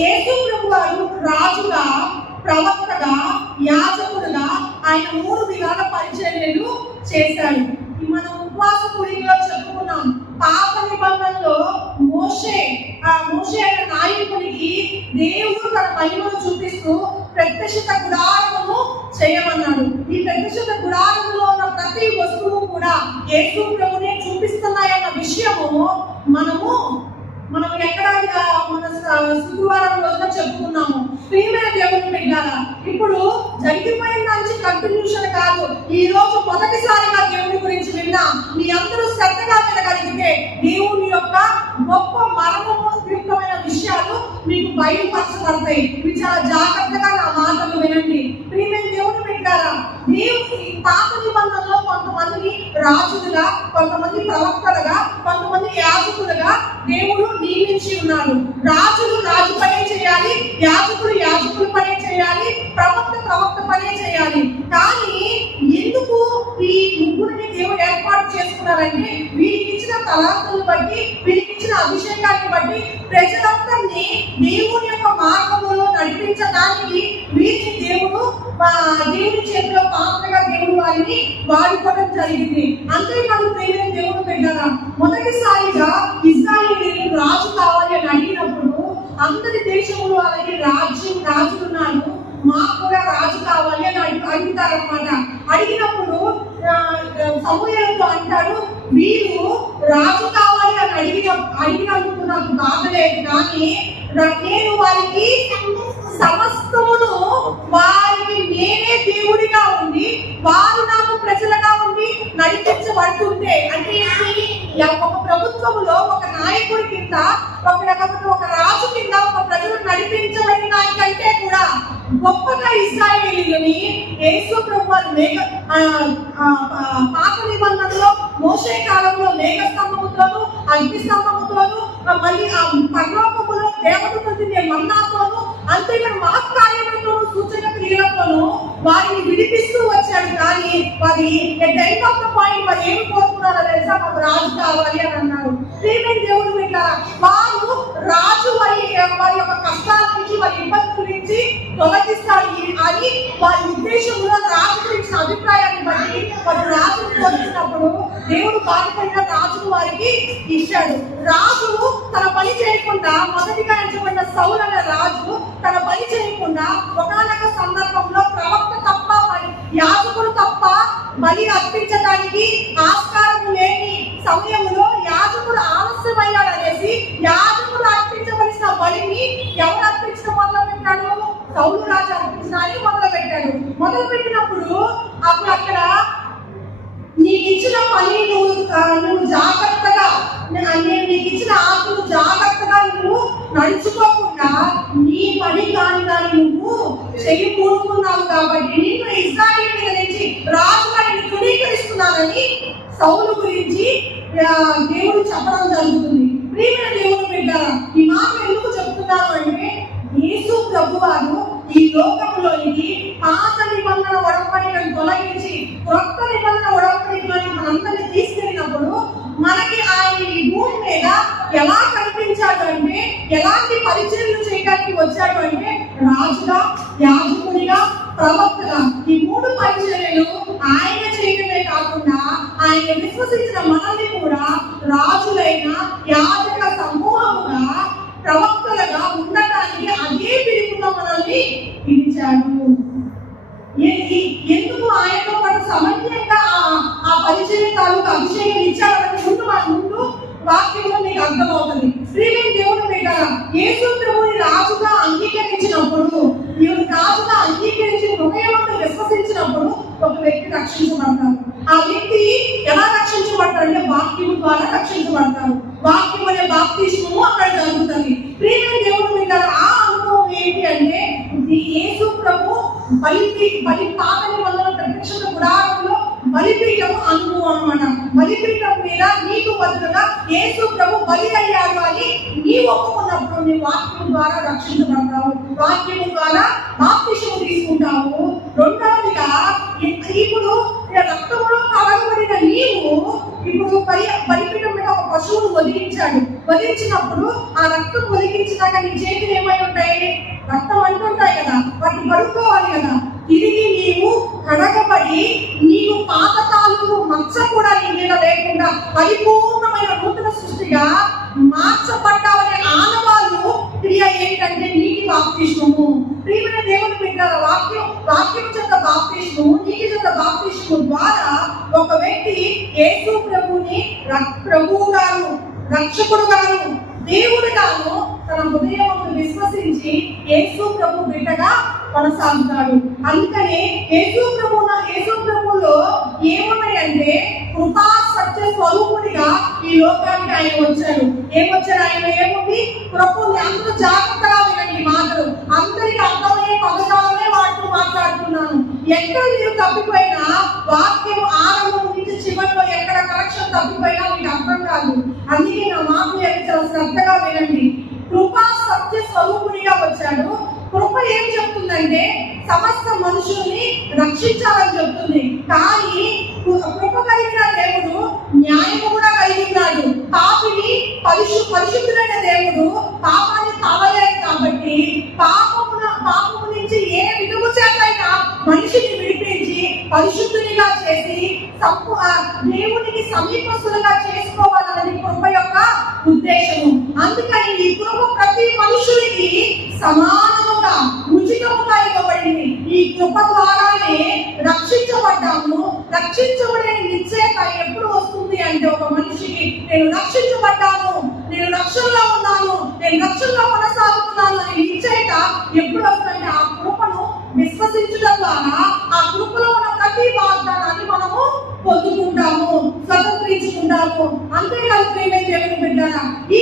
యేసు ప్రభు వారు రాజుగా ప్రవక్తగా యాజకుడుగా ఆయన మూడు విధాల పరిచర్యలు చేశాడు మన మనం ఉపవాస కుడిలో చెప్పుకున్నాం. పాప నిబంధనలో మోషే ఆ మోషే అనే నాయకునికి దేవుడు తన మహిమను చూపిస్తూ ప్రత్యక్షత గుడారమును చేయమన్నాడు. ఈ ప్రత్యక్షత గుడారములో ఉన్న ప్రతి వస్తువు కూడా యేసు ప్రభునే చూపిస్తున్నాయన్న విషయము మనము మనం ఎక్కడానికి మన శుక్రవారం రోజున చెప్పుకున్నాము. ప్రియమైన దేవుని బిడ్డారా ఇప్పుడు జరిగిపోయిన దానికి కంటిన్యూషన్ కాదు. ఈ రోజు మొదటిసారిగా దేవుని గురించి విన్నా. మీ అందరూ శ్రద్ధగా వినగలిగితే దేవుని యొక్క గొప్ప మర్మయుక్తమైన విషయాలు మీకు బయలుపరచబడతాయి. మీరు చాలా జాగ్రత్తగా నా మాటలు వినండి. ప్రియమైన దేవుని బిడ్డారా దేవుని పాత నిబంధనలో కొంతమందిని రాజులుగా కొంతమంది ప్రవక్తలుగా యాజకులుగా దేవుడు నియమించి ఉన్నాడు. రాజులు రాజు పనే చేయాలి యాజకులు యాజకులు పనే చేయాలి ప్రవక్త ప్రవక్త పనే చేయాలి. కానీ ఎందుకు ఈ ముగ్గురిని దేవుడు ఏర్పాటు చేసుకున్నారంటే వీరికి ఇచ్చిన తలాంతులను బట్టి వీరికి ఇచ్చిన అభిషేకాన్ని బట్టి ప్రజలందరినీ దేవుని యొక్క మార్గంలో నడిపించడానికి వీరిని దేవుడు దేవుని చేతిలో పాత్రగా దేవుడు వారిని వాడుకోవడం జరిగింది అంతేకాదు ప్రేమ దేవుడు పెట్టారా మొదటిసారిగా ఇజ్రాయేలీలు రాజు కావాలి అని అడిగినప్పుడు అందరి దేశంలో అలాగే రాజ్యం రాజులు ఉన్నారు మాకు కూడా రాజు కావాలి అని అడుగు అడుగుతారనమాట అడిగినప్పుడు ఆ, సమూహంతో అంటాడు వీరు రాజు కావాలి అని అడిగిన అడిగినందుకు నాకు బాధలేదు. కానీ నేను వారికి సమస్తమును వారికి నేనే దేవుడిగా ఉండి వారు నాకు ప్రజలుగా ఉండి నడిపించబడుతుంటే అంటే ఒక ప్రభుత్వంలో ఒక నాయకుడి కింద ఒక రకమైన ఒక రాజు కింద ఒక ప్రజలు నడిపించబడిన దానికంటే కూడా గొప్పగా ఇస్రాయేలీలని యేసు ప్రభు మేఘ పాత నిబంధనలో మోసే కాలంలో మేఘ స్తంభముతోను అగ్ని స్తంభముతోను మళ్ళీ ఆ పర్లోకములో దేవతతో తినే మన్నాతోను అంతేగా మహత్కార్యములతోను సూచన క్రియలతోను వారిని విడిపిస్తూ వచ్చాడు. కానీ వారి ఎండ్ ఆఫ్ ద పాయింట్ వారు ఏమి కోరుకున్నారో తెలుసా? మాకు రాజు కావాలి అని అన్నారు. ప్రేమైన దేవుడు పెట్టారా వారు రాజు వారి వారి యొక్క కష్టాల నుంచి వారి ఇబ్బందుల నుంచి తొలగిస్తాడు అని వారి ఉద్దేశంలో రాజు గురించిన అభిప్రాయాన్ని బట్టి వారు రాజును కోరుతున్నప్పుడు దేవుడు బాధపడిన రాజును వారికి ఇచ్చాడు. రాజు తన పని చేయకుండా మొదటిగా ఎంచబడిన సౌలు అనే రాజు తన పని చేయకుండా ఒకనొక సందర్భంలో ప్రవక్త తప్ప మరి యాజకుడు తప్ప బలి అర్పించడానికి ఆస్తి లేని సమయంలో యాజకుడు ఆలస్యమయ్యాడు అనేసి యాజకుడు అర్పించవలసిన బలిని ఎవరు అర్పించడం మొదలు కౌలు రాజు అర్పించడానికి మొదలు పెట్టాడు మొదలు పెట్టినప్పుడు అప్పుడు అక్కడ నీకు ఇచ్చిన పని నువ్వు నువ్వు జాగ్రత్తగా నేను నీకు ఇచ్చిన ఆకులు జాగ్రత్తగా నువ్వు నడుచుకోకుండా నీ పని కాని దాన్ని నువ్వు చెయ్యి కూడుకున్నావు కాబట్టి నిన్ను ఇజ్రాయిల్ మీద నుంచి రాజుగా నేను తృణీకరిస్తున్నానని సౌలు గురించి దేవుడు చెప్పడం జరుగుతుంది. ప్రియమైన దేవుడు బిడ్డ ఈ మాట ఎందుకు చెప్తున్నాను అంటే యేసు ప్రభువారు ఈ లోకంలోనికి పాత నిబంధన ఒడపడికను తొలగించి క్రొత్త నిబంధన ఒడపడికలోని మనందరినీ తీసుకెళ్ళినప్పుడు మనకి ఆయన ఈ భూమి మీద ఎలా కనిపించాడు అంటే ఎలాంటి పరిచయలు చేయడానికి వచ్చాడు అంటే రాజుగా యాజకుడిగా ప్రవక్తగా ఈ మూడు పరిచర్యలు ఆయన చేయడమే కాకుండా ఆయన విశ్వసించిన మనల్ని కూడా రాజులైన యాజక సమూహముగా ప్రవక్తలుగా ఉండటానికి అదే పిలుపుతో మనల్ని పిలిచాడు ఏ- ఈ- ఎందుకు ఆయనతో పాటు సమన్వయంగా ఆ- ఆ పరిచయం తాలూకు అభిషేకం ఇచ్చాడని ముందు మన ముందు వాక్యంలో మీకు అర్థమవుతుంది శ్రీమతి దేవుడు పెట్టారా యేసు ప్రభుని రాజుగా అంగీకరించినప్పుడు ఈయన రాజుగా అంగీకరించి హృదయవంతో విశ్వసించినప్పుడు ఒక వ్యక్తి రక్షించబడతారు ఆ వ్యక్తి ఎలా రక్షించబడతారు అంటే వాక్యం ద్వారా రక్షించబడతారు. వాక్యం అనే బాప్తిష్మము అక్కడ జరుగుతుంది. ప్రేమ దేవుడు పెట్టారు ఆ అనుభవం ఏంటి అంటే ఇది యేసు ప్రభు బలి బలి పాతని వల్ల ప్రత్యక్షత గుడారంలో బలిపీఠం అనుభవం అనమాట బలిపీఠం మీద నీకు బదులుగా యేసు ప్రభు బలి అయ్యాడు అని నీ ఒప్పుకున్నప్పుడు నీ వాక్యం ద్వారా రక్షించబడతావు. వాక్యం ద్వారా బాప్తిషం తీసుకుంటావు. రెండవదిగా ఇప్పుడు ఈ రక్తంలో కలగబడిన నీవు ఇప్పుడు పరి బలిపీఠం మీద ఒక పశువును వదిలించాడు వదిలించినప్పుడు ఆ రక్తం వదిలించినాక నీ చేతులు ఏమై ఉంటాయి? అంటుంటాయి కదా. వాటిని పడుకోవాలి కదా. తిరిగి నీవు కడగబడి నీవు పాత తాలూకు మచ్చ కూడా నీ మీద లేకుండా పరిపూర్ణమైన నూతన సృష్టిగా మార్చబడ్డావనే ఆనవాళ్ళు క్రియ ఏంటంటే నీటి బాప్తిష్మము ప్రియమైన దేవుని బిడ్డల వాక్యం వాక్యం చేత బాప్తిష్మము నీటి చేత బాప్తిష్మము ద్వారా ఒక వ్యక్తి యేసు ప్రభుని ప్రభువుగాను రక్షకుడుగాను దేవుడుగాను తన హృదయమును విశ్వసించి యేసు ప్రభు బిడ్డగా కొనసాగుతాడు. అందుకనే యేసు ప్రభు యేసు ప్రభులో ఏమున్నాయంటే కృపా సత్య స్వరూపుడిగా ఈ లోకానికి ఆయన వచ్చారు. ఏమొచ్చారు ఆయన ఏముంది? ప్రభుని అందరూ జాగ్రత్తగా మాటలు అందరికి అర్థమయ్యే పదజాలమే వాటితో మాట్లాడుతున్నాను. ఎక్కడ మీరు తప్పిపోయినా వాక్యం ఆరంభం నుంచి చివరిలో ఎక్కడ కరెక్షన్ తప్పిపోయినా మీకు అర్థం కాదు. అందుకే నా మాటలు చాలా శ్రద్ధగా వినండి. కృపా సత్య స్వరూపుడిగా వచ్చాడు. కృప ఏం చెప్తుందంటే సమస్త మనుషుల్ని రక్షించాలని చెప్తుంది. కానీ కృప కలిగిన దేవుడు న్యాయం కూడా కలిగి ఉన్నాడు. పాపిని పరిశు పరిశుద్ధులైన దేవుడు పాపాన్ని కావలేదు కాబట్టి పాపమున పాపము నుంచి ఏ విధము చేతైనా మనిషిని విడిపి పరిశుద్ధునిగా చేసి తప్పు దేవునికి సమీపస్తులుగా చేసుకోవాలన్నది కృప యొక్క ఉద్దేశము. అందుకని ఈ కృప ప్రతి మనుషునికి సమానముగా ఉచితముగా ఇవ్వబడింది. ఈ కృప ద్వారానే రక్షించబడ్డాము. రక్షించబడే నిశ్చయత ఎప్పుడు వస్తుంది అంటే ఒక మనిషికి నేను రక్షించబడ్డాను నేను రక్షణలో ఉన్నాను నేను రక్షణలో కొనసాగుతున్నాను అనే నిశ్చయత ఎప్పుడు వస్తుందంటే ఆ కృపను విశ్వసించడం ద్వారా ఆ కృపలో ఉన్న ప్రతి వాగ్దానాన్ని మనము పొందుకుంటాము స్వతంత్రించుకుంటాము. అంతేకాదు ప్రేమే దేవుని బిడ్డారా ఈ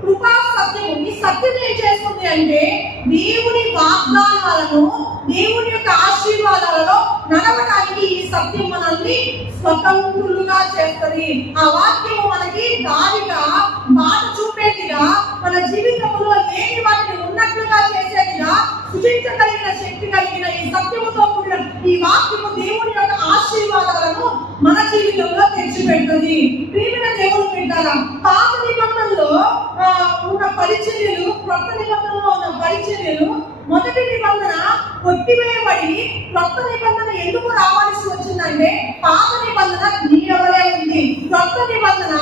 కృపా సత్యము ఈ సత్యం ఏం చేస్తుంది అంటే దేవుని వాగ్దానాలను దేవుని యొక్క ఆశీర్వాదాలలో నడవడానికి సత్యం మనల్ని స్వతంత్రులుగా చేస్తుంది. ఆ వాక్యము మనకి దారిగా మాట చూపేదిగా మన జీవితంలో లేని వాటిని ఉన్నట్లుగా చేసేదిగా సృజించగలిగిన శక్తి కలిగిన ఈ సత్యముతో కూడిన ఈ వాక్యము దేవుని యొక్క ఆశీర్వాదాలను మన జీవితంలో తెచ్చిపెడుతుంది. ప్రియమైన దేవుడు పెట్టారా పాత నిబంధనలో ఉన్న పరిచర్యలు కొత్త నిబంధనలో ఉన్న పరిచర్యలు మొదటి నిబంధన కొట్టివేయబడి కొత్త నిబంధన ఎందుకు రావాల్సి వచ్చిందంటే పాత నిబంధన నీడవలే ఉంది. కొత్త నిబంధన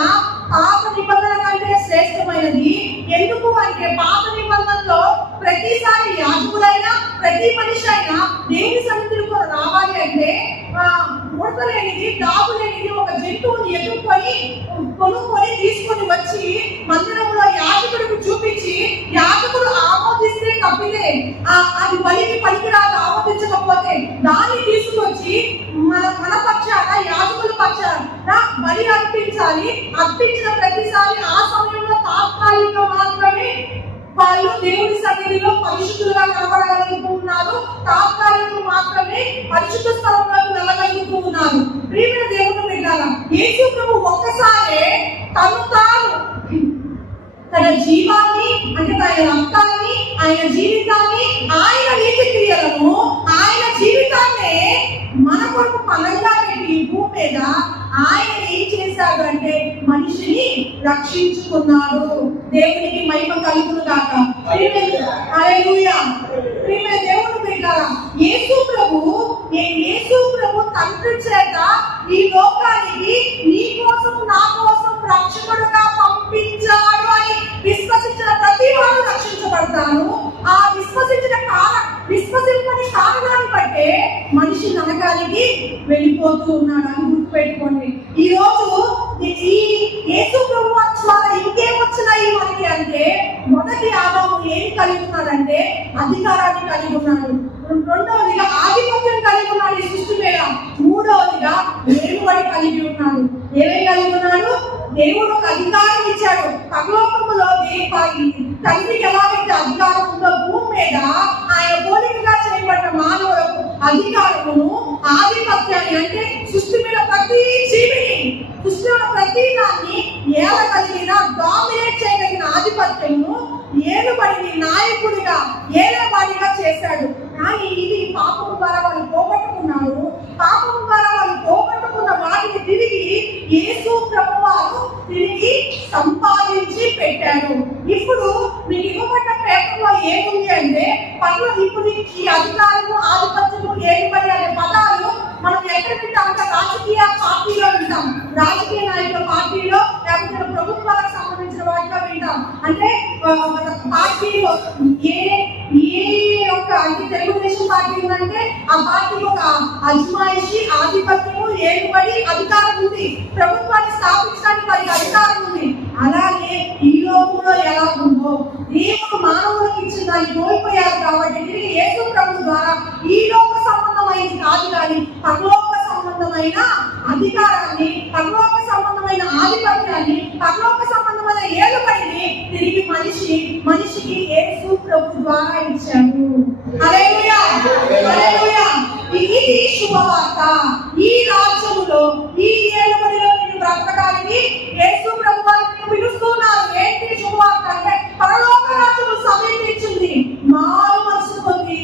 పాత నిబంధన కంటే శ్రేష్టమైనది. ఎందుకు అంటే పాత నిబంధనలో ప్రతిసారి యాజకుడైనా ప్రతి మనిషి అయినా దేవుని సన్నిధిలో రావాలి అంటే ఆ, ముడత లేనిది దాపు లేనిది ఒక జంతువుని ఎదుర్కొని కొనుక్కొని తీసుకొని వచ్చి మందిరంలో యాజకుడికి చూపించి యాజకుడు ఆమో తప్పిలే అది బలికి పనికిరాదు ఆవర్తించకపోతే దాన్ని తీసుకొచ్చి మన మన పక్షాన యాజకుల పక్షాన బలి అర్పించాలి. అర్పించిన ప్రతిసారి ఆ సమయంలో తాత్కాలిక మాత్రమే వాళ్ళు దేవుని సన్నిధిలో పరిశుద్ధులుగా కనబడగలుగుతున్నారు తాత్కాలిక మాత్రమే పరిశుద్ధ స్థలంలోకి వెళ్ళగలుగుతూ ఉన్నారు. ప్రియమైన దేవుని బిడ్డారా యేసు ప్రభు ఒక్కసారే తను తాను తన జీవాన్ని అంటే తన రక్తాన్ని ఆయన జీవితాన్ని ఆయన నీతి క్రియలను ఆయన జీవితాన్ని మన కొరకు పలంగా పెట్టి భూమి మీద ఆయన ఏం చేశాడు అంటే మనిషిని రక్షించుకున్నాడు. దేవునికి మహిమ కలుగును కాక దేవుడు ప్రియమైన యేసు ప్రభు నేను యేసు ప్రభు తండ్రి చేత ఈ లోకానికి నీ కోసం నా కోసం రక్షకుడుగా పంపించాడు అని విశ్వసించిన ప్రతి వారు రక్షించబడతాను ఆ విశ్వసించిన కార విశ్వసింపని కారణాన్ని బట్టే మనిషి నరకానికి వెళ్ళిపోతూ ఉన్నాడు అని గుర్తుపెట్టుకోండి ఈ రోజు ఈ- ఈ యేసు ప్రభు ద్వారా ఇంకేం వచ్చినాయి మనకి అంటే మొదటి ఆదాము ఏం కలిగి ఉన్నాడంటే అధికారాన్ని కలిగి ఉన్నాడు రెండవదిగా ఆధిపత్యం కలిగి ఉన్నాడు ఈ సృష్టి మీద మూడవదిగా దేవుడి కలిగి ఉన్నాడు ఏమేం కలిగి ఉన్నాడు దేవుడు ఒక అధికారం ఇచ్చాడు పరలోకములో దేవాయి ఎలాగైతే అధికారం ఉందో భూమి మీద ఆయన పోలికగా చేయబడిన మానవులకు అధికారమును ఆధిపత్యాన్ని అంటే సృష్టి మీద ప్రతి జీవిని సృష్టిలో ప్రతి దాన్ని ఏలగలిగిన డామినేట్ చేయగలిగిన ఆధిపత్యమును ఏలుబడిని నాయకుడిగా ఏలబడిగా చేశాడు. కానీ ఇది పాపం ద్వారా వాళ్ళు పోగొట్టుకున్నారు. పాపం ద్వారా వాళ్ళు పోగొట్టుకున్న వాటిని తిరిగి యేసు ప్రభువారు తిరిగి సంపాదించి పెట్టాను. ఇప్పుడు మీకు ఇవ్వబడ్డ పేపర్లో ఏముంది అంటే పనులు ఈ అధికారము ఆధిపత్యము ఏడుపడి అనే పదాలు మనం ఎక్కడ వింటాం అంటే రాజకీయ పార్టీలో వింటాం. రాజకీయ నాయకుల పార్టీలో లేకపోతే ప్రభుత్వాలకు సంబంధించిన వాటిలో వింటాం. అంటే పార్టీలో ఏ ఏ యొక్క అంటే తెలుగుదేశం పార్టీ ఉందంటే ఆ పార్టీ ఒక అజమాయిషి ఆధిపత్యము ఏడుపడి అధికారం ఉంది. ప్రభుత్వాన్ని స్థాపించడానికి వారికి అధికారం ఉంది. అలాగే ఈ లోకంలో ఎలా ఉందో దేవుడు మానవులకు ఇచ్చిన దాన్ని కోల్పోయారు కాబట్టి తిరిగి యేసు ప్రభు ద్వారా ఈ లోక సంబంధమైనది కాదు కానీ పరలోక సంబంధమైన అధికారాన్ని పరలోక సంబంధమైన ఆధిపత్యాన్ని పరలోక సంబంధమైన ఏలుబడిని తిరిగి మనిషి మనిషికి యేసు ప్రభు ద్వారా ఇచ్చాడు. హల్లెలూయా! హల్లెలూయా! ఇది శుభవార్త ఈ రాజ్యములో ఈ ఏలుబడిలో నిన్ను బ్రతకడానికి యేసు ప్రభు వారు నిన్ను పిలుస్తున్నారు ఏంటి శుభవార్త అంటే పరలోక రాజ్యము సమీపించింది మారు మనసు పొంది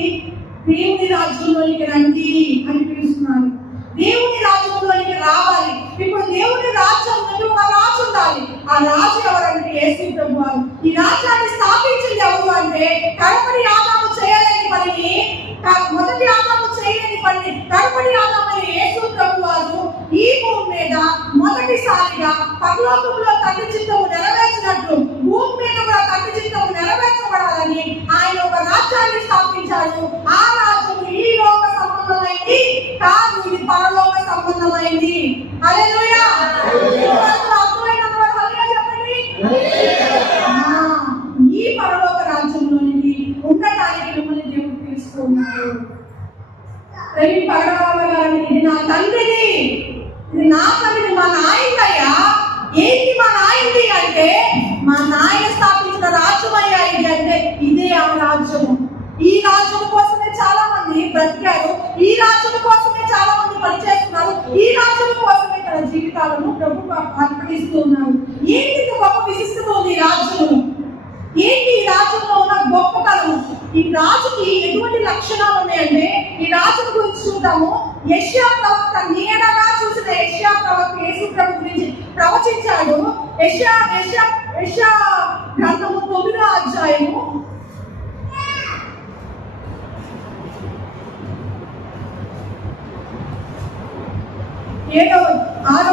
దేవుని రాజ్యంలోనికి రండి అని పిలుస్తున్నారు దేవుని రాజ్యంలోనికి రావాలి ఇప్పుడు దేవుని రాజ్యం నుండి ఒక రాజు ఉండాలి ఆ రాజు ఎవరంటే యేసు ప్రభు వారు ఈ రాజ్యాన్ని స్థాపించింది ఎవరు అంటే కడపడి ఆదాము చేయలేని పనిని క- మొదటి ఆదాము చేయలేని పనిని కడపడి ఆదామని యేసు ప్రభు వారు ఈ భూమి మీద మొదటిసారిగా పరలోకంలో తండ్రి చిత్తము నెరవేర్చినట్లు భూమి మీద కూడా తండ్రి చిత్తము నెరవేర్చబడాలని ఆయన ఒక రాజ్యాన్ని స్థాపించాడు ఆ రాజ్యం ఈ లోక సంబంధమైంది కాదు ఇది పరలోక సంబంధమైంది హల్లెలూయా ఇంతవరకు అర్థమైన వారు హల్లెలూయా చెప్పండి ఆ, ఈ పరలోక రాజ్యంలోనికి ఉండటానికి మిమ్మల్ని దేవుడు తీసుకున్నాడు రవి పగడవాళ్ళ గారిని ఇది నా తండ్రిది ఇది నా తండ్రిది మా నాయనయ్యా ఏంటి మా నాయనది అంటే మా నాయన స్థాపించిన రాజ్యమయ్యా ఇది అంటే ఇదే ఆ రాజ్యము ఈ రాజ్యం కోసమే చాలా మంది బ్రతికారు ఈ రాజ్యం కోసమే చాలా మంది పనిచేస్తున్నారు. ఈ రాజ్యం కోసమే తన జీవితాలను ప్రభు అర్పణిస్తున్నారు ఏంటి గొప్ప విశిష్టత ఉంది ఏంటి ఈ రాజ్యంలో ఉన్న గొప్పతనము ఈ రాజుకి ఎటువంటి లక్షణాలు ఉన్నాయంటే ఈ రాజు గురించి చూద్దాము. యష్యా ప్రవక్త నీడగా చూసిన యష్యా ప్రవక్త యేసు ప్రభు గురించి ప్రవచించాడు. యష్యా యష్యా యష్యా గ్రంథము తొమ్మిదో అధ్యాయము ఏడవ ఆరో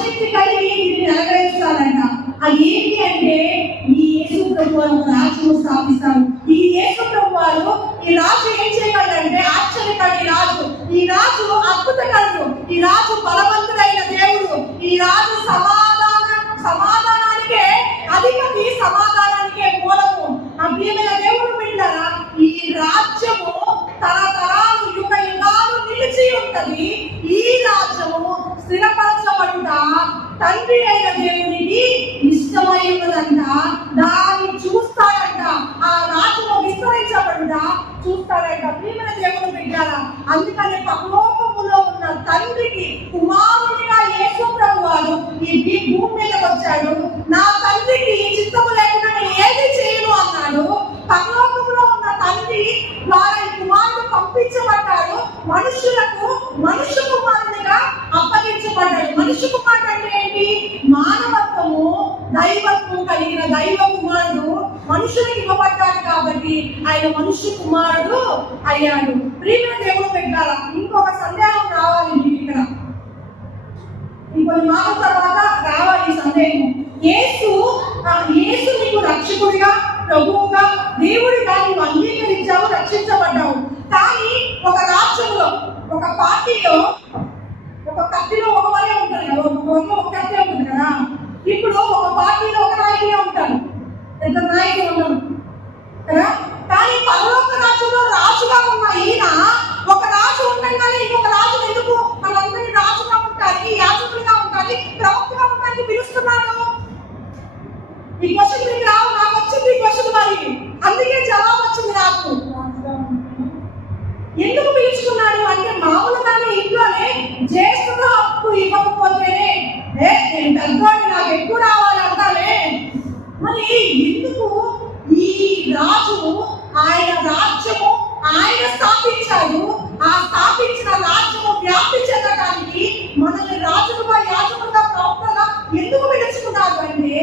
ఆసక్తి కలిగి ఇది నెరవేర్చాలంట. అది ఏంటి అంటే ఈ యేసు ప్రభు వారు ఒక రాజ్యం స్థాపిస్తారు ఈ యేసు ప్రభు వారు ఈ రాజు ఏం చేయగలరంటే ఆశ్చర్యకరి రాజు ఈ రాజు అద్భుతకరుడు ఈ రాజు బలవంతుడైన దేవుడు ఈ రాజు సమాధాన సమాధానానికే అధిపతి సమాధానానికే మూలము ఆ ప్రియమైన దేవుడు బిడ్డారా ఈ రాజ్యము తరతరాలు యుగ యుగాలు నిలిచి ఉంటది ఈ రాజ్యము స్థిరపరచబడుట తండ్రి అయిన దేవునికి ఇష్టమై ఉన్నదంట దాన్ని చూస్తాడంట ఆ రాజును విస్తరించబడుట చూస్తాడంట ప్రియమైన దేవుడు బిడ్డారా అందుకనే పరలోకములో ఉన్న తండ్రికి కుమారుడిగా యేసు ప్రభు వారు ఈ భూమి మీదకి వచ్చాడు. నా తండ్రికి ఈ చిత్తము లేకుండా నేను ఏది చేయను అన్నాడు. పరలోకంలో ఉన్న తండ్రి ద్వారా ఈ కుమారుడు పంపించబడ్డాడు. మనుషులకు మనుషు కుమారునిగా అప్పగించబడ్డాడు మనిషి కుమారుడు అంటే ఏంటి? మానవత్వము దైవత్వం కలిగిన దైవ కుమారుడు మనుషులకు ఇవ్వబడ్డాడు కాబట్టి ఆయన మనుష్య కుమారుడు అయ్యాడు. ప్రియమైన దేవుడు పెట్టాల ఇంకొక సందేహం రావాలి మీకు ఇక్కడ. ఇంకొన్ని మాటల తర్వాత రావాలి ఈ సందేహం. యేసు యేసు నీకు రక్షకుడిగా ప్రభువుగా దేవుడిగా నువ్వు అంగీకరించావు రక్షించబడ్డావు. కానీ ఒక రాష్ట్రంలో ఒక పార్టీలో ఒక కత్తిలో ఒక మరి ఒక ఊర్లో ఒక కత్తి ఉంటుంది కదా ఇప్పుడు ఒక పార్టీలో ఒక నాయకుడే ఉంటాడు. ఎంత నాయకుడు ఉండరు కదా? కానీ పరలోక రాజులో రాజుగా ఉన్న ఈయన ఒక రాజు ఉండగానే ఇంకొక రాజు ఎందుకు? వాళ్ళందరినీ రాజుగా ఉంటానికి యాజకులుగా ఉంటానికి ప్రవక్తగా ఉండడానికి పిలుస్తున్నాడు ఈ క్వశ్చన్ మీకు రావు నాకు వచ్చింది ఈ క్వశ్చన్ మరి. అందుకే జవాబు వచ్చింది నాకు. ఎందుకు ఇంట్లోనే జ్యేష్ఠత హక్కు ఇవ్వకపోతేనే ఏ నేను పెద్దవాడిని నాకు ఎక్కువ రావాలి మరి ఎందుకు ఈ రాజు ఆయన రాజ్యము ఆయన స్థాపించాడు? ఆ స్థాపించిన రాజ్యము వ్యాప్తి చెందడానికి మనల్ని రాజులుగా యాజకులుగా ప్రవర్తన ఎందుకు పిలుచుకున్నారు అంటే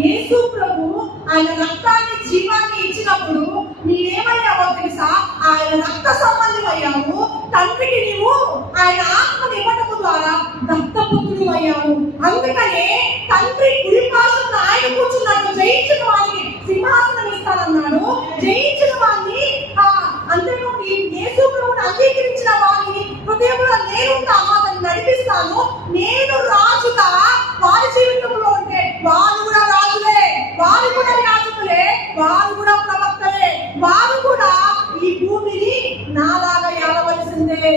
యేసు ప్రభు ఆయన రక్తాన్ని జీవాన్ని ఇచ్చినప్పుడు నీవేమయ్యావో తెలుసా? ఆయన రక్త సంబంధం అయ్యావు తండ్రికి నీవు ఆయన ఆత్మ ఇవ్వటము ద్వారా దత్తపుత్రుడు అయ్యావు. అందుకనే తండ్రి కుడిపాసన ఆయన కూర్చున్నట్టు జయించిన వాడికి సింహాసనం ఇస్తానన్నాడు. జయించిన వాడిని ఆ, యేసు ప్రభుని అంగీకరించిన వాడిని హృదయంలో నేను అతన్ని నడిపిస్తాను. నేను రాజుగా వారి జీవితంలో ఉంటే వారు కూడా వారు కూడా యాజకులే వారు కూడా ప్రవక్తలే. వారు కూడా ఈ భూమిని నాలాగా ఏడవలసిందే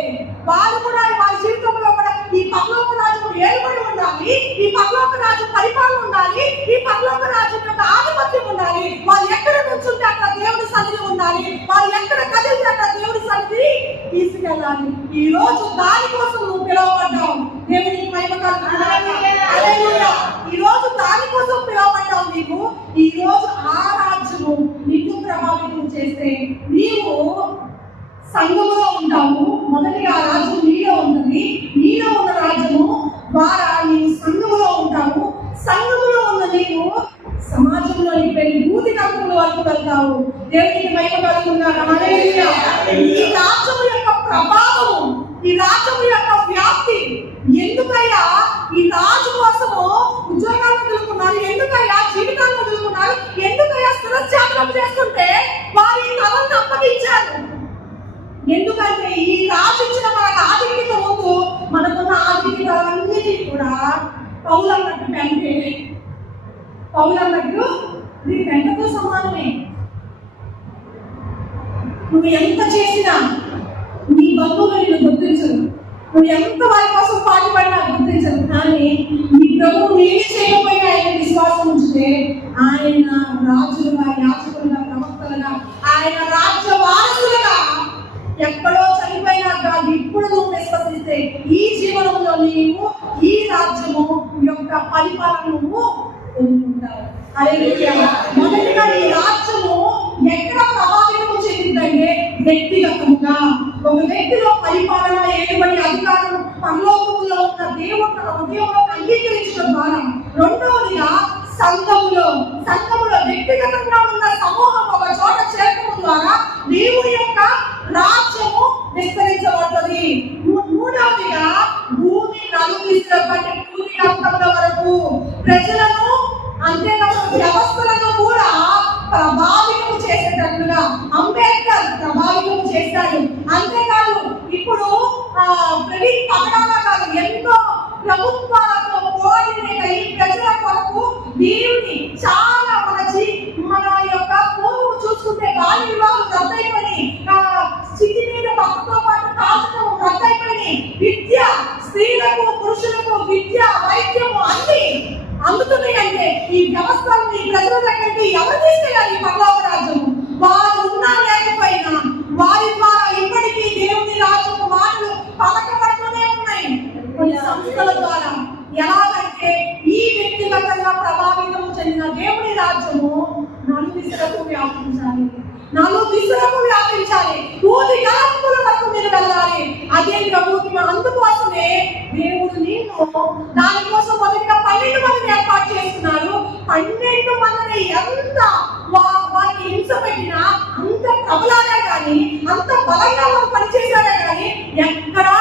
వారు కూడా వారి జీవితంలో కూడా ఈ పరలోక రాజు ఏర్పడి ఉండాలి ఈ పరలోక రాజు పరిపాలన ఉండాలి ఈ పరలోక రాజు యొక్క ఆధిపత్యం ఉండాలి వాళ్ళు ఎక్కడ నుంచుంటే అక్కడ దేవుడి సన్నిధి ఉండాలి వాళ్ళు ఎక్కడ కదిలితే అక్కడ దేవుడి సన్నిధి తీసుకెళ్ళాలి ఈ రోజు దానికోసం నువ్వు పిలువబడ్డావు దేవునికి మహిమ కలుగును గాక. హల్లెలూయా. ఈ రోజు దానికోసం పిలువబడ్డావు నీవు ఈ రోజు ఆ రాజ్యము నీకు ప్రభావితం చేస్తే నీవు సంఘములో ఉంటావు మొదటిగా ఆ రాజ్యం నీలో ఉంటుంది నీలో ఉన్న రాజ్యము ద్వారా నీవు సంఘములో ఉంటావు సంఘములో ఉన్న నీవు సమాజంలో వెళ్ళి భూతి కట్టుకుల వరకు వెళ్తావు దేవునికి మహిమ కలుగుతున్నాడు హల్లెలూయా. ఈ రాజ్యము యొక్క ప్రభావము ఈ రాజ్యము యొక్క వ్యాప్తి ఎందుకయ్యా ఈ రాజు కోసము ఉద్యోగాలు వదులుకున్నారు ఎందుకయ్యా జీవితాన్ని వదులుకున్నారు ఎందుకయ్యా స్థిరత్యాగం చేస్తుంటే వారి తలను అప్పగించారు ఎందుకంటే ఈ రాజు ఇచ్చిన మనకు ఆధిక్యత ముందు మనకున్న ఆధిక్యతలన్నిటి కూడా పౌలన్నట్టు పెంటే పౌలు నీ పెంటతో సమానమే. నువ్వు ఎంత చేసినా నీ బంధువులు నిన్ను గుర్తించదు నువ్వు ఎంత వారి కోసం పాటుపడినా గుర్తించదు కానీ నీ ప్రభు ఏమి చేయకపోయినా ఆయన విశ్వాసం ఉంచితే ఆయన రాజులుగా యాచకులుగా ప్రవక్తలుగా ఆయన రాజ్య వారసులుగా ఎక్కడో చనిపోయినా కాదు ఇప్పుడు నువ్వు విశ్వసిస్తే ఈ జీవనంలో నీవు ఈ రాజ్యము యొక్క పరిపాలన నువ్వు పొందుకుంటావు. మొదటిగా ఈ రాజ్యము ఎక్కడ ప్రభావితం చెందిందంటే వ్యక్తిగతముగా. ఒక వ్యక్తిలో పరిపాలన ఏలుబడి అధికారం పరలోకంలో ఉన్న దేవుడు తన ఉద్యోగంలో అంగీకరించడం ద్వారా రెండవదిగా సంఘములో సంఘములో వ్యక్తిగతంగా ఉన్న సమూహం ఒక చోట చేరడం ద్వారా దేవుడి యొక్క రాజ్యము విస్తరించబడుతుంది మూ- మూడవదిగా భూమి నలుగురిలో కంటే భూమి అంతంలో వరకు ప్రజలను అంతేకాదు వ్యవస్థలను కూడా ప్రభావితం చేసేటట్లుగా అంబేద్కర్ ప్రభావితం చేశాడు అంతేకాదు ఇప్పుడు ఆ, ప్రవీణ్ పగడాల గారు ఎంతో ప్రభుత్వాలతో కోఆర్డినేట్ అయ్యి ప్రజల కొరకు దేవుని చాలా మన జీ మన యొక్క పూర్వం చూసుకుంటే బాల్య వివాహం రద్దయిపోయి ఆ, స్థితి మీద భక్తితో పాటు కాచకం రద్దయిపోయి విద్య స్త్రీలకు పురుషులకు విద్య వైద్యము అన్ని అందుతున్నాయంటే ఈ వ్యవస్థను ఈ ప్రజల దగ్గరికి ఎవరు తీసుకెళ్ళాలి ఈ పర్లోక వారు ఉన్నా లేకపోయినా వారి ద్వారా ఇప్పటికీ దేవుని రాజ్యం మాటలు పలకబడుతూనే ఉన్నాయి. కొన్ని సంస్థల ద్వారా ఎలాగంటే ఈ వ్యక్తిగతంగా ప్రభావితం చెందిన దేవుని రాజ్యము నలు దిశలకు వ్యాపించాలి. నలు దిశలకు వ్యాపించాలి. పూర్తి గణముల వెళ్ళాలి. అదే ప్రభుత్వం అందుకోసమే దేవుడు నిన్ను దానికోసం మొదటిగా పన్నెండు మందిని ఏర్పాటు చేస్తున్నారు పన్నెండు మందిని ఎంత వా- వారికి హింస పెట్టినా అంత ప్రబలాగా కానీ అంత బలంగా వారు పనిచేశారా కానీ ఎక్కడా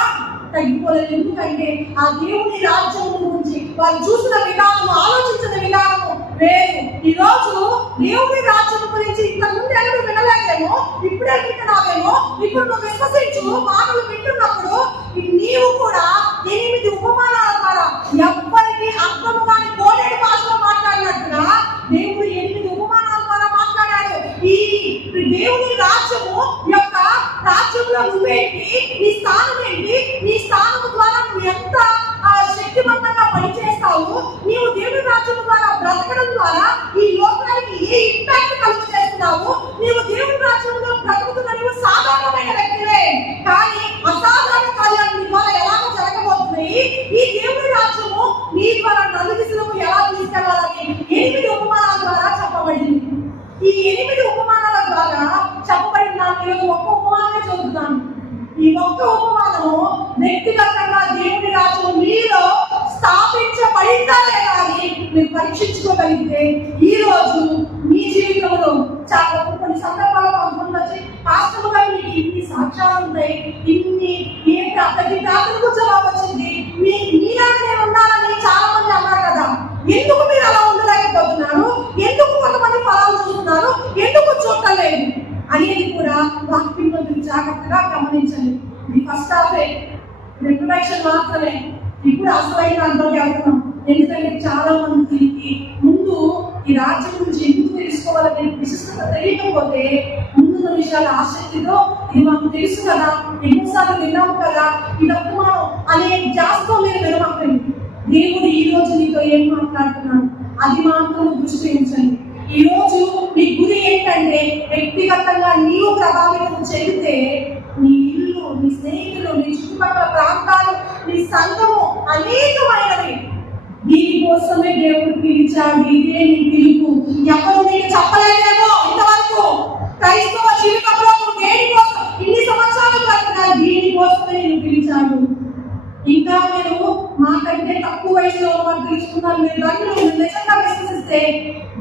తగ్గిపోలేదు ఎందుకంటే ఆ దేవుని రాజ్యం గురించి వాళ్ళు చూసిన విధానం ఆలోచించిన విధానము వేరు. ఈ రోజు దేవుని రాజ్యం గురించి ఇంత ముందు ఎన్నడూ వినలేదేమో ఇప్పుడే వింటున్నావేమో ఇప్పుడు నువ్వు విశ్వసించు మాటలు వింటున్నప్పుడు నీవు కూడా ఎనిమిది ఉపమానాల ద్వారా నువ్వు ఎంత ఆ, శక్తివంతంగా పనిచేస్తావు నీవు దేవుని రాజ్యం ద్వారా బ్రతకడం ద్వారా ఈ లోకానికి ఏ ఇంపాక్ట్ కలుగు చేస్తున్నావు నీవు దేవుని రాజ్యంలో బ్రతుకుతున్న నీవు సాధారణమైన వ్యక్తివే కానీ అసాధారణ కార్యాలు నీ ద్వారా ఎలాగో జరగబోతున్నాయి ఈ దేవుని రాజ్యము నీ ద్వారా నలు దిశలకు ఎలా తీసుకెళ్ళాలని ఎనిమిది ఉపమానాల ద్వారా చెప్పబడింది ఈ ఎనిమిది ఉపమానాల ద్వారా చెప్పబడిన నాకు ఈరోజు ఒక్క ఉపమానమే చదువుతున్నాను ఈ ఒక్క ఉపమానము వ్యక్తిగతంగా దేవుని రాజ్యం మీలో స్థాపించబడిందా లేదా అని మీరు పరీక్షించుకోగలిగితే ఈ రోజు మీ జీవితంలో చాలా కొన్ని సందర్భాల్లో అనుకుని వచ్చి వాస్తవంగా మీకు ఇన్ని సాక్ష్యాలు ఉంటాయి ఇన్ని ఏంటి అతని ప్రార్థనకు జవాబు వచ్చింది మీ మీలాగానే ఉండాలని చాలా మంది అన్నారు కదా ఎందుకు మీరు అలా ఉండలేకపోతున్నారు ఎందుకు కొంతమంది ఫలాలు చూస్తున్నారు ఎందుకు చూడలేదు అనేది కూడా వాక్యంలో మీరు జాగ్రత్తగా గమనించండి. మీ ఫస్ట్ హాఫే ఇంట్రడక్షన్ మాత్రమే. ఇప్పుడు అసలైన అనుభవం వెళ్తున్నాం ఎందుకంటే చాలా మంది దీనికి ముందు ఈ రాజ్యం గురించి ఎందుకు తెలుసుకోవాలనే విశిష్టత తెలియకపోతే ముందున్న విషయాల ఆసక్తితో ఇది మాకు తెలుసు కదా ఎన్నోసార్లు విన్నాము కదా ఇది మనం అనే జాస్తో మీరు వినమాకండి. దేవుడు ఈ రోజు నీతో ఏం మాట్లాడుతున్నాను అది మాత్రం దృష్టి ఉంచండి. ఈరోజు మీ గురి ఏంటంటే వ్యక్తిగతంగా నీవు ప్రభావితం చెందితే నీ ఇల్లు నీ స్నేహితులు నీ చుట్టుపక్కల ప్రాంతాలు నీ సంఘము అనేకమైనవి. దీనికోసమే దేవుడు పిలిచాడు. ఇదే నీ పిలుపు. ఎవరు నీకు చెప్పలేదేమో ఇంతవరకు? క్రైస్తవ జీవితంలో నువ్వు దేనికోసం ఇన్ని సంవత్సరాలు బ్రతికినా దీనికోసమే నేను పిలిచాడు ఇంకా మీరు మాకంటే తక్కువ వయసులో వారు తెలుసుకున్నారు మీరు దాన్ని మీరు నిజంగా విశ్వసిస్తే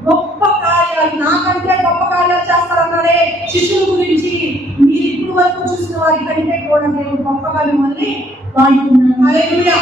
గొప్ప కార్యాలు నాకంటే గొప్ప కార్యాలు చేస్తారన్నారే శిష్యుల గురించి మీరు ఇప్పుడు వరకు చూసిన వారి కంటే కూడా నేను గొప్పగా మిమ్మల్ని హల్లెలూయా